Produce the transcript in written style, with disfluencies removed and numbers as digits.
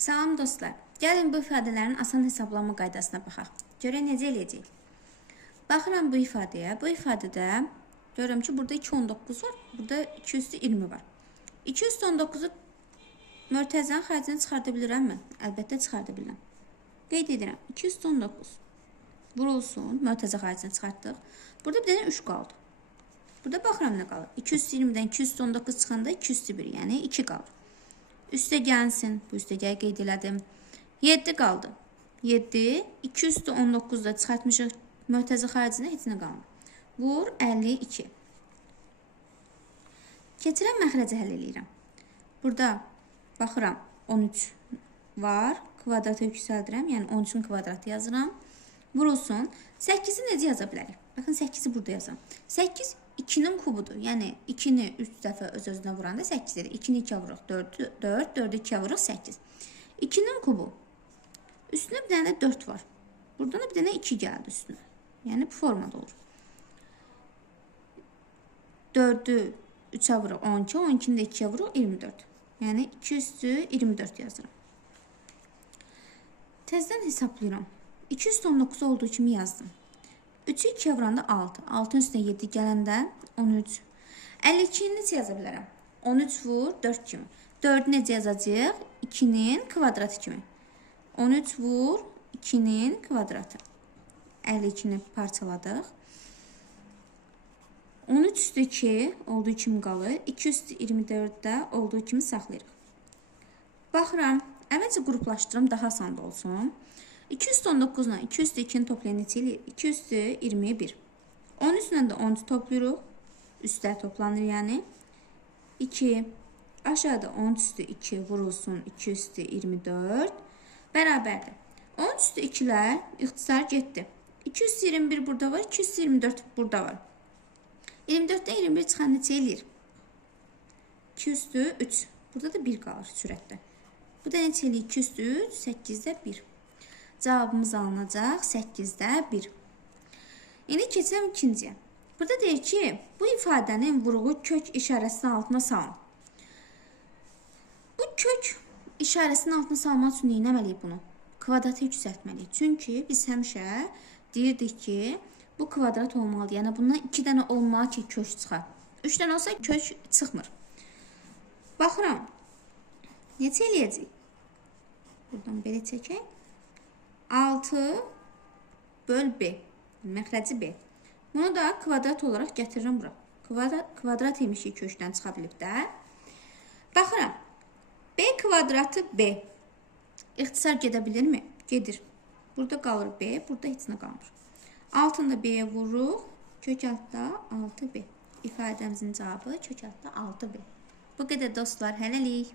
Salam dostlar. Gəlin bu ifadələrin asan hesablanma qaydasına baxaq. Görək necə eləyəcəyik. Baxıram bu ifadəyə. Bu ifadədə görürəm ki, burada 219 var, burada 220 var. 219-u mörtəzənin xərcini çıxarda bilirəmmi? Əlbəttə çıxarda bilirəm. Qeyd edirəm. 219 vurulsun, mörtəzə xərcini çıxartdıq. Burada bir dənə 3 qaldı. Burada baxıram nə qalır. 220-dən 219 çıxanda 201, yəni 2 qalır. Üstə gəlsin. Bu üstə gəl qeyd elədim. 7 qaldı. 7, 219-da çıxartmışıq mörtəzə xərcini, heç nə qalmır. Vur 52. Keçirəm məxrəcə həll eləyirəm. Burada baxıram 13 var. Kvadrata yüksəldirəm. Yəni 13-ün kvadratı yazıram. Vurulsun. 8-i necə yaza bilərik? Baxın 8-i burada yazam. 8 2-nin kubudur. Yəni 2-ni 3 dəfə öz-özünə vuranda 8 edir. 2-ni 2-yə vuruq 4, 4-ü 2-yə vuruq 8. 2-nin kubu. Üstünə bir dənə də 4 var. Buradan da bir dənə 2 gəldi üstünə. Yəni bu formada olur. 4-ü 3-ə vuruq 12, 12-ni də 2-yə vuruq 24. Yəni 2 üstü 24 yazıram. Təzədən hesablayıram. 219 olduğu kimi yazdım. 3-ü 2-yə vuranda 6. 6-ın üstünə 7 gələndə 13. 52-ni necə yaza bilərəm? 13 vur 4 kimi. 4-ü necə yazacaq? 2-nin kvadratı kimi. 13 vur 2-nin kvadratı. 52-ni parçaladıq. 13 üstü 2 olduğu kimi qalır. 2 üstü 24-də olduğu kimi saxlayırıq. Baxıram. Əvvəlcə qruplaşdırım, daha asan da olsun. 219 ilə 2 üstü 2-ni toplayan neçə eləyir? 2 üstü 21. 10 üstündən də 10 toplayırıq. Üstlər toplanır yəni. 2. Aşağıda 10 üstü 2 vurulsun 2 üstü 24. Bərabərdir. 10 üstü 2-lər ixtisar getdi. 2 üstü 21 burada var. 2 üstü 24 burada var. 24-dən 21 çıxan neçə eləyir? 2 üstü 3. Burada da 1 qalır sürətdə. Bu da neçə eləyir? 2 üstü 3, 8-də 1. Cavabımız alınacaq 8-də 1. İndi keçəm ikinciyə. Burada deyir ki, bu ifadənin vuruğu kök işarəsinin altına salın. Bu kök işarəsinin altına salmaq üçün neynəməliyik bunu? Kvadrata yüksəltməliyik. Çünki biz həmişə deyirdik ki, bu kvadrat olmalıdır. Yəni bundan 2 dənə olmalı ki, kök çıxar. 3 dənə olsa kök çıxmır. Baxıram. Neçə eləyəcək? Buradan belə çəkək. 6 böl B. Məxrəci B. Bunu da kvadrat olaraq gətiririm bura. Kvadrat imiş ki, kökdən çıxa bilib də. Baxıram. B kvadratı B. İxtisar gedə bilirmi? Gedir. Burada qalır B. Burada heç nə qalmır. Altını da B'yə vururuq. Kök altda 6B. İfadəmizin cavabı kök altda 6B. Bu qədər dostlar, hələlik.